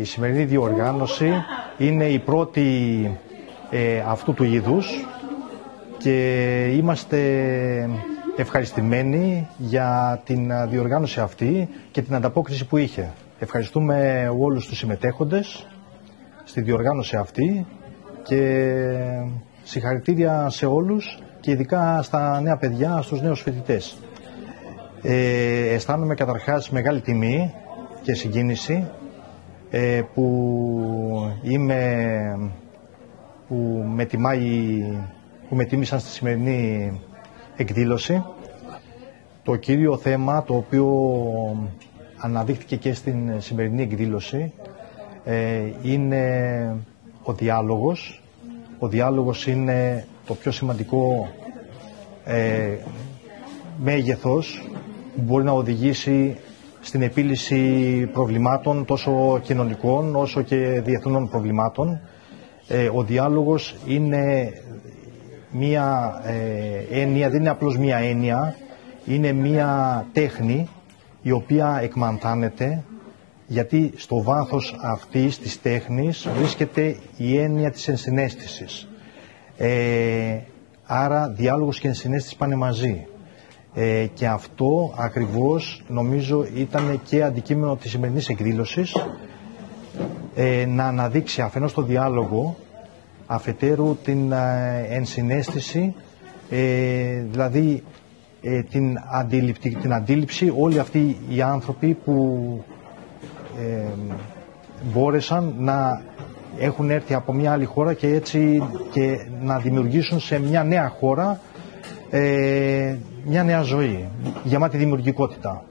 Η σημερινή διοργάνωση είναι η πρώτη αυτού του είδους και είμαστε ευχαριστημένοι για την διοργάνωση αυτή και την ανταπόκριση που είχε. Ευχαριστούμε όλους τους συμμετέχοντες στη διοργάνωση αυτή και συγχαρητήρια σε όλους και ειδικά στα νέα παιδιά, στους νέους φοιτητές. Αισθάνομαι καταρχάς μεγάλη τιμή και συγκίνηση που με τίμησαν στη σημερινή εκδήλωση. Το κύριο θέμα το οποίο αναδείχθηκε και στην σημερινή εκδήλωση είναι ο διάλογος. Ο διάλογος είναι το πιο σημαντικό μέγεθος που μπορεί να οδηγήσει στην επίλυση προβλημάτων τόσο κοινωνικών όσο και διεθνών προβλημάτων. Ο διάλογος είναι μία έννοια, δεν είναι απλώς μία έννοια, είναι μία τέχνη η οποία εκμανθάνεται, γιατί στο βάθος αυτής της τέχνης βρίσκεται η έννοια της ενσυναίσθησης. Άρα διάλογος και ενσυναίσθηση πάνε μαζί. Και αυτό ακριβώς νομίζω ήταν και αντικείμενο της σημερινής εκδήλωσης, να αναδείξει αφενός το διάλογο, αφετέρου την ενσυναίσθηση, δηλαδή την αντίληψη, όλοι αυτοί οι άνθρωποι που μπόρεσαν να έχουν έρθει από μια άλλη χώρα και έτσι και να δημιουργήσουν σε μια νέα χώρα μια νέα ζωή, γεμάτη δημιουργικότητα.